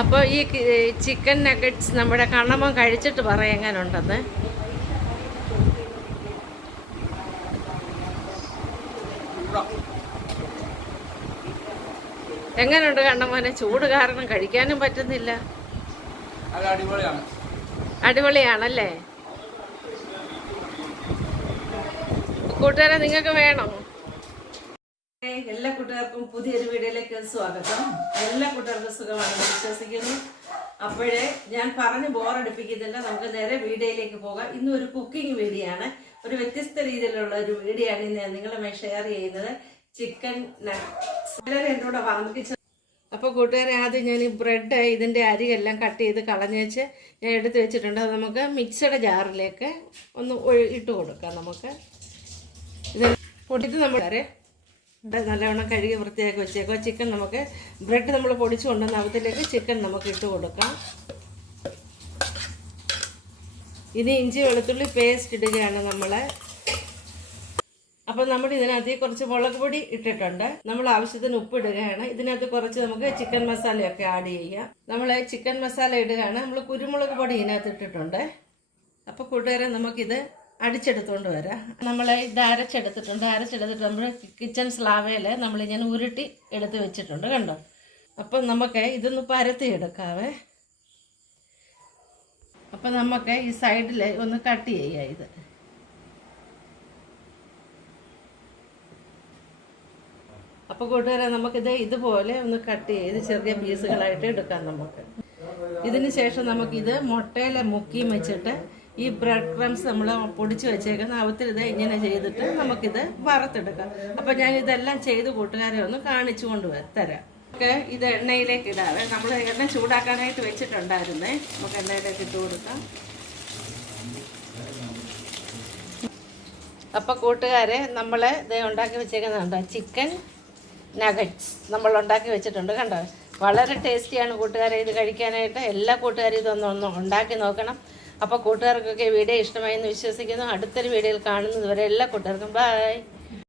അപ്പോൾ ഈ chicken nuggets നമ്മുടെ കണ്ണമ്മ കഴിച്ചിട്ട് പറയാം എങ്ങനെയുണ്ടെന്ന് എങ്ങനെയുണ്ട് കണ്ണമ്മോനെ? ചൂട് കാരണം കഴിക്കാനും പറ്റുന്നില്ല. അടിപൊളിയാണല്ലേ? കൂട്ടുകാരെ നിങ്ങൾക്ക് വേണോ? എല്ലാ കൂട്ടുകാർക്കും പുതിയൊരു വീഡിയോയിലേക്ക് സ്വാഗതം. എല്ലാ കൂട്ടുകാർക്കും സുഖമാണെന്ന് വിശ്വസിക്കുന്നു. അപ്പോഴേ ഞാൻ പറഞ്ഞ് ബോറടിപ്പിക്കുന്നില്ല. നമുക്ക് നേരെ വീഡിയോയിലേക്ക് പോകാം. ഇന്ന് ഒരു കുക്കിംഗ് വീഡിയോ ആണ്. ഒരു വ്യത്യസ്ത രീതിയിലുള്ള ഒരു വീഡിയോ ആണ് ഇന്ന് നിങ്ങളുമായി ഷെയർ ചെയ്യുന്നത്. ചിക്കൻ വളരെ എന്റെ കൂടെ വാങ്ങിച്ച അപ്പോൾ കൂട്ടുകാരെ ആദ്യം ഞാൻ ഈ ബ്രെഡ് ഇതിന്റെ അരിയെല്ലാം കട്ട് ചെയ്ത് കളഞ്ഞ് വെച്ച് ഞാൻ എടുത്ത് വെച്ചിട്ടുണ്ട്. അത് നമുക്ക് മിക്സഡ് ജാറിലേക്ക് ഒന്ന് ഇട്ട് കൊടുക്കാം നമുക്ക്. ഇത് പൊടിച്ച് നമ്മൾ നല്ലവണ്ണം കഴുകി വൃത്തിയാക്കി വെച്ചേക്കുക ചിക്കൻ നമുക്ക് ബ്രെഡ് നമ്മൾ പൊടിച്ചു കൊണ്ടുവന്ന അവത്തിലേക്ക് ചിക്കൻ നമുക്ക് ഇട്ട് കൊടുക്കാം. ഇനി ഇഞ്ചി വെളുത്തുള്ളി പേസ്റ്റ് ഇടുകയാണ് നമ്മൾ അപ്പം നമ്മൾ ഇതിനകത്ത് കുറച്ച് മുളക് പൊടി ഇട്ടിട്ടുണ്ട്. നമ്മൾ ആവശ്യത്തിന് ഉപ്പ് ഇടുകയാണ്. ഇതിനകത്ത് കുറച്ച് നമുക്ക് ചിക്കൻ മസാലയൊക്കെ ആഡ് ചെയ്യാം. നമ്മൾ ചിക്കൻ മസാല ഇടുകയാണ്. നമ്മൾ കുരുമുളക് പൊടി ഇതിനകത്ത് ഇട്ടിട്ടുണ്ട്. അപ്പോൾ കൂട്ടുകാരെ നമുക്കിത് അടിച്ചെടുത്തുകൊണ്ട് വരാം. നമ്മൾ ഇത് അരച്ചെടുത്തിട്ടുണ്ട്. അരച്ചെടുത്തിട്ട് നമ്മൾ കിച്ചൺ സ്ലാവയിൽ നമ്മളിങ്ങനെ ഉരുട്ടി എടുത്ത് വെച്ചിട്ടുണ്ട്. കണ്ടോ? അപ്പം നമുക്ക് ഇതൊന്ന് പരത്തി എടുക്കാവേ. അപ്പം നമുക്ക് ഈ സൈഡിൽ ഒന്ന് കട്ട് ചെയ്യാം ഇത്. അപ്പോൾ കൂട്ടുകാരെ നമുക്കിത് ഇതുപോലെ ഒന്ന് കട്ട് ചെയ്ത് ചെറിയ പീസുകളായിട്ട് എടുക്കാം നമുക്ക്. ഇതിന് ശേഷം നമുക്കിത് മുട്ടയിലെ മുക്കിയും വെച്ചിട്ട് ഈ ബ്രെഡ് ക്രംസ് നമ്മൾ പൊടിച്ച് വെച്ചേക്കുന്ന അവത്തിൽ ഇത് ഇങ്ങനെ ചെയ്തിട്ട് നമുക്കിത് വറുത്തെടുക്കാം. അപ്പം ഞാൻ ഇതെല്ലാം ചെയ്ത് കൂട്ടുകാരെ ഒന്ന് കാണിച്ചു കൊണ്ട് തരാം. നമുക്ക് ഇത് എണ്ണയിലേക്ക് ഇടാവേ. നമ്മൾ എണ്ണ ചൂടാക്കാനായിട്ട് വെച്ചിട്ടുണ്ടായിരുന്നേ. നമുക്ക് എണ്ണയിലേക്ക് ഇട്ട് കൊടുക്കാം. അപ്പോൾ കൂട്ടുകാരെ നമ്മൾ ഇത് ഉണ്ടാക്കി വെച്ചേക്കുന്നുണ്ടോ ചിക്കൻ നഗറ്റ്സ് നമ്മൾ ഉണ്ടാക്കി വെച്ചിട്ടുണ്ട് കണ്ടോ? വളരെ ടേസ്റ്റിയാണ് കൂട്ടുകാരെ ഇത് കഴിക്കാനായിട്ട്. എല്ലാ കൂട്ടുകാരും ഇതൊന്നും ഉണ്ടാക്കി നോക്കണം. അപ്പോൾ കൂട്ടുകാർക്കൊക്കെ വീഡിയോ ഇഷ്ടമായി എന്ന് വിശ്വസിക്കുന്നു. അടുത്തൊരു വീഡിയോയിൽ കാണുന്നതുവരെ എല്ലാ കൂട്ടുകാർക്കും ബൈ